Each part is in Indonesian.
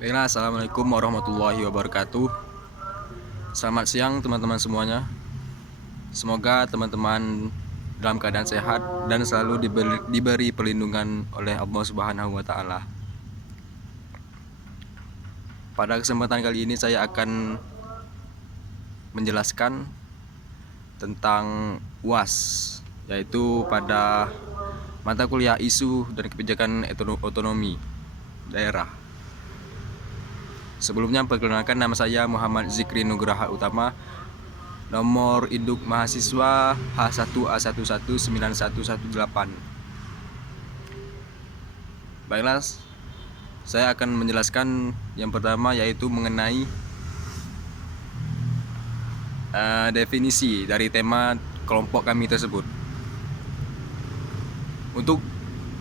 Baiklah, assalamualaikum warahmatullahi wabarakatuh. Selamat siang teman-teman semuanya. Semoga teman-teman dalam keadaan sehat dan selalu diberi perlindungan oleh Allah Subhanahu wa Ta'ala. Pada kesempatan kali ini saya akan menjelaskan tentang UAS, yaitu pada mata kuliah isu dan kebijakan otonomi daerah. Sebelumnya perkenalkan, nama saya Muhammad Zikri Nugraha Utama, nomor induk mahasiswa H1A119118. Baiklah, saya akan menjelaskan yang pertama, yaitu mengenai definisi dari tema kelompok kami tersebut. Untuk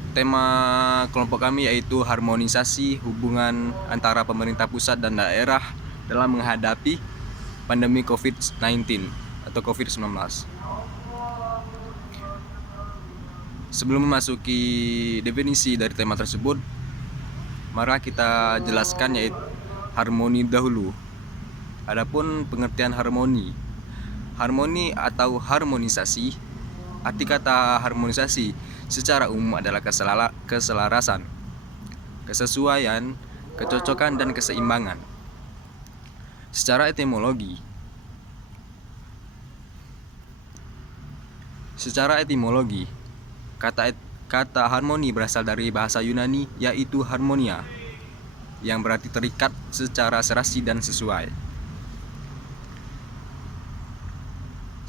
tema kelompok kami yaitu harmonisasi hubungan antara pemerintah pusat dan daerah dalam menghadapi pandemi COVID-19 atau COVID-19. Sebelum memasuki definisi dari tema tersebut, mari kita jelaskan yaitu harmoni dahulu. Adapun pengertian harmoni atau harmonisasi, arti kata harmonisasi secara umum adalah keselarasan, kesesuaian, kecocokan, dan keseimbangan. Secara etimologi, kata harmoni berasal dari bahasa Yunani yaitu harmonia, yang berarti terikat secara serasi dan sesuai.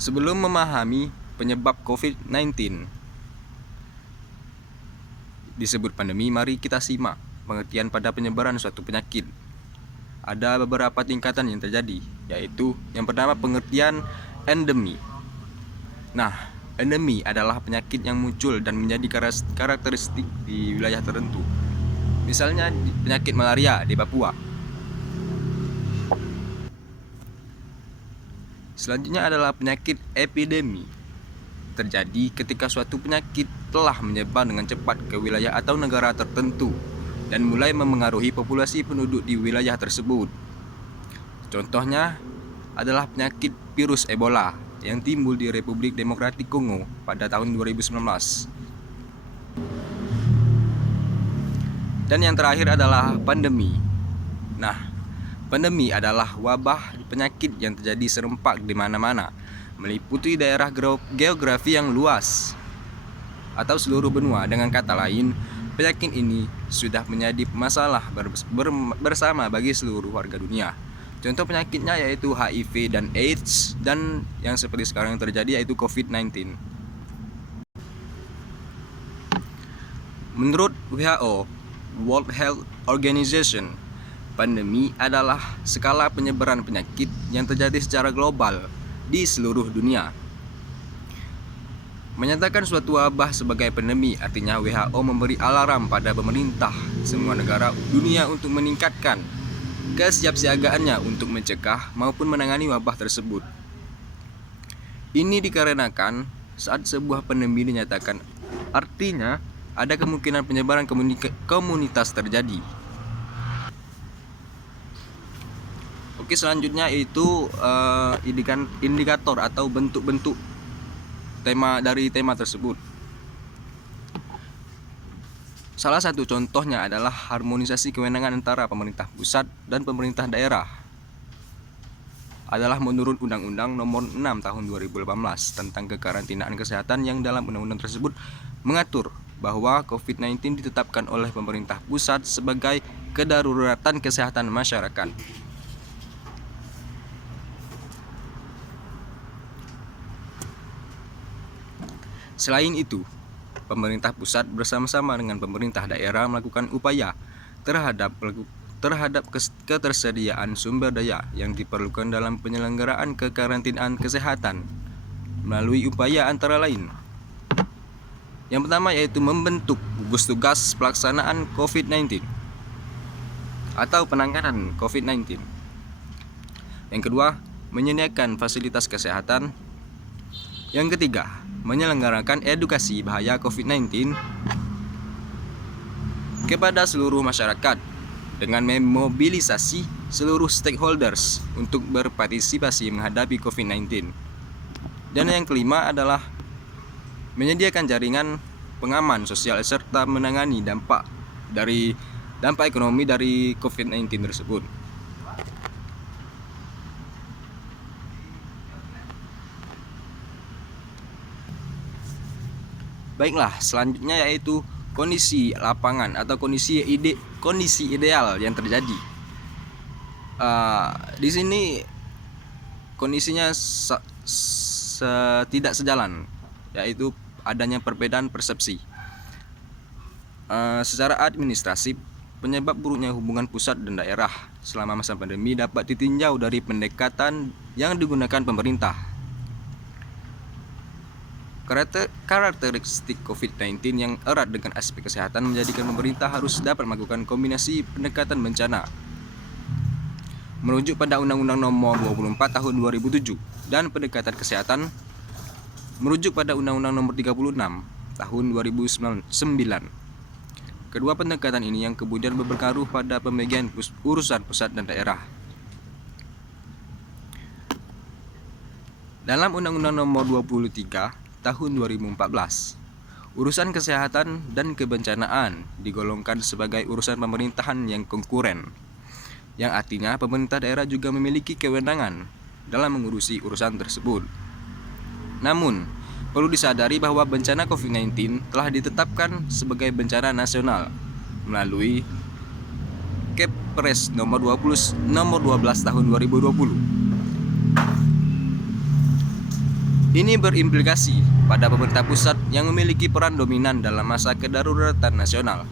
Sebelum memahami penyebab COVID-19 disebut pandemi, mari kita simak pengertian pada penyebaran suatu penyakit. Ada beberapa tingkatan yang terjadi, yaitu yang pertama pengertian endemi. Nah, endemi adalah penyakit yang muncul dan menjadi karakteristik di wilayah tertentu. Misalnya penyakit malaria di Papua. Selanjutnya adalah penyakit epidemi. Terjadi ketika suatu penyakit telah menyebar dengan cepat ke wilayah atau negara tertentu dan mulai memengaruhi populasi penduduk di wilayah tersebut. Contohnya adalah penyakit virus Ebola yang timbul di Republik Demokratik Kongo pada tahun 2019. Dan yang terakhir adalah pandemi. Nah, pandemi adalah wabah penyakit yang terjadi serempak di mana-mana, meliputi daerah geografi yang luas atau seluruh benua. Dengan kata lain, penyakit ini sudah menjadi masalah bersama bagi seluruh warga dunia. Contoh penyakitnya yaitu HIV dan AIDS, dan yang seperti sekarang yang terjadi yaitu COVID-19. Menurut WHO, World Health Organization, pandemi adalah skala penyebaran penyakit yang terjadi secara global di seluruh dunia. Menyatakan suatu wabah sebagai pandemi artinya WHO memberi alarm pada pemerintah semua negara dunia untuk meningkatkan kesiapsiagaannya untuk mencegah maupun menangani wabah tersebut. Ini dikarenakan saat sebuah pandemi dinyatakan, artinya ada kemungkinan penyebaran komunitas terjadi. Oke, selanjutnya itu indikator atau bentuk-bentuk dari tema tersebut. Salah satu contohnya adalah harmonisasi kewenangan antara pemerintah pusat dan pemerintah daerah. Adalah menurut Undang-Undang Nomor 6 Tahun 2018 tentang kekarantinaan kesehatan, yang dalam undang-undang tersebut mengatur bahwa COVID-19 ditetapkan oleh pemerintah pusat sebagai kedaruratan kesehatan masyarakat. Selain itu, pemerintah pusat bersama-sama dengan pemerintah daerah melakukan upaya terhadap ketersediaan sumber daya yang diperlukan dalam penyelenggaraan kekarantinaan kesehatan melalui upaya antara lain. Yang pertama yaitu membentuk gugus tugas pelaksanaan COVID-19 atau penanganan COVID-19. Yang kedua, menyediakan fasilitas kesehatan. Yang ketiga, menyelenggarakan edukasi bahaya COVID-19 kepada seluruh masyarakat. dengan memobilisasi seluruh stakeholders untuk berpartisipasi menghadapi COVID-19. Dan yang kelima adalah menyediakan jaringan pengaman sosial serta menangani dampak ekonomi dari COVID-19 tersebut. Baiklah, selanjutnya yaitu kondisi lapangan atau kondisi ideal yang terjadi. Di sini kondisinya tidak sejalan, yaitu adanya perbedaan persepsi. Secara administratif, penyebab buruknya hubungan pusat dan daerah selama masa pandemi dapat ditinjau dari pendekatan yang digunakan pemerintah. Karakteristik COVID-19 yang erat dengan aspek kesehatan menjadikan pemerintah harus dapat melakukan kombinasi pendekatan bencana. Merujuk pada Undang-Undang Nomor 24 Tahun 2007 dan pendekatan kesehatan merujuk pada Undang-Undang Nomor 36 Tahun 2009. Kedua pendekatan ini yang kemudian berpengaruh pada pembagian urusan pusat dan daerah. Dalam Undang-Undang Nomor 23 Tahun 2014, urusan kesehatan dan kebencanaan digolongkan sebagai urusan pemerintahan yang konkuren, yang artinya pemerintah daerah juga memiliki kewenangan dalam mengurusi urusan tersebut. Namun, perlu disadari bahwa bencana COVID-19 telah ditetapkan sebagai bencana nasional melalui Kepres nomor 12 tahun 2020. Ini berimplikasi pada pemerintah pusat yang memiliki peran dominan dalam masa kedaruratan nasional.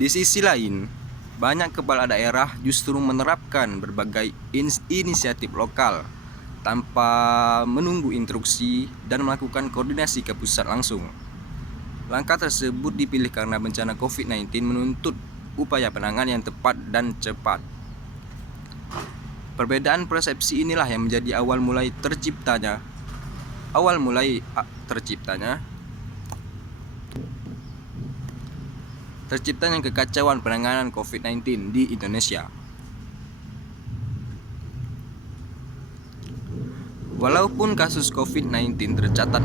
Di sisi lain, banyak kepala daerah justru menerapkan berbagai inisiatif lokal tanpa menunggu instruksi dan melakukan koordinasi ke pusat langsung. Langkah tersebut dipilih karena bencana COVID-19 menuntut upaya penanganan yang tepat dan cepat. Perbedaan persepsi inilah yang menjadi awal mulai terciptanya kekacauan penanganan COVID-19 di Indonesia. Walaupun kasus COVID-19 tercatat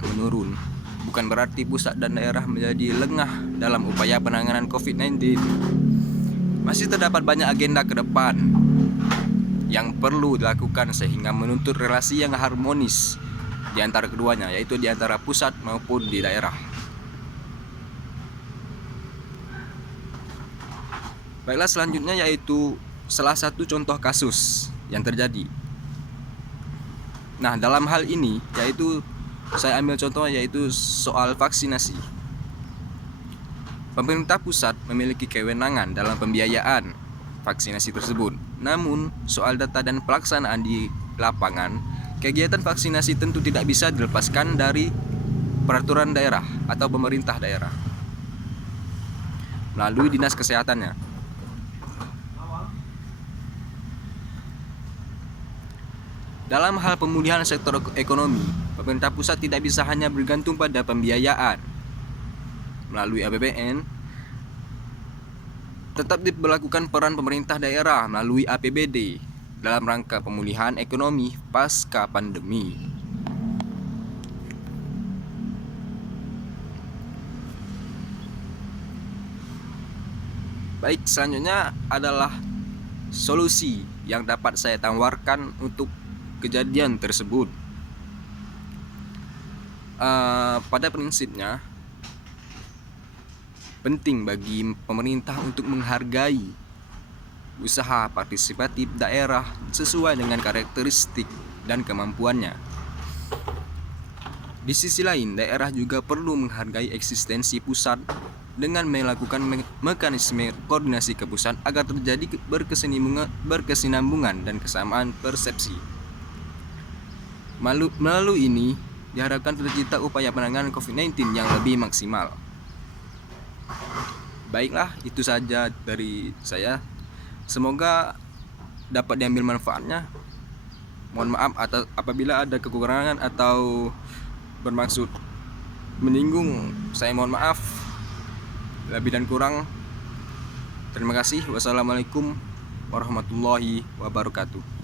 menurun, bukan berarti pusat dan daerah menjadi lengah dalam upaya penanganan COVID-19. Masih terdapat banyak agenda ke depan yang perlu dilakukan sehingga menuntut relasi yang harmonis di antara keduanya, yaitu di antara pusat maupun di daerah. Baiklah, selanjutnya yaitu salah satu contoh kasus yang terjadi. Nah, dalam hal ini yaitu saya ambil contoh yaitu soal vaksinasi. Pemerintah pusat memiliki kewenangan dalam pembiayaan vaksinasi tersebut. Namun, soal data dan pelaksanaan di lapangan, kegiatan vaksinasi tentu tidak bisa dilepaskan dari peraturan daerah atau pemerintah daerah melalui dinas kesehatannya. Dalam hal pemulihan sektor ekonomi, pemerintah pusat tidak bisa hanya bergantung pada pembiayaan melalui APBN. Tetap diberlakukan peran pemerintah daerah melalui APBD dalam rangka pemulihan ekonomi pasca pandemi. Baik, selanjutnya adalah solusi yang dapat saya tawarkan untuk kejadian tersebut. Pada prinsipnya, penting bagi pemerintah untuk menghargai usaha partisipatif daerah sesuai dengan karakteristik dan kemampuannya. Di sisi lain, daerah juga perlu menghargai eksistensi pusat dengan melakukan mekanisme koordinasi ke pusat agar terjadi berkesinambungan dan kesamaan persepsi. Melalui ini diharapkan tercipta upaya penanganan COVID-19 yang lebih maksimal. Baiklah, itu saja dari saya. Semoga dapat diambil manfaatnya. Mohon maaf atas apabila ada kekurangan atau bermaksud menyinggung, saya mohon maaf. Lebih dan kurang, terima kasih. Wassalamualaikum warahmatullahi wabarakatuh.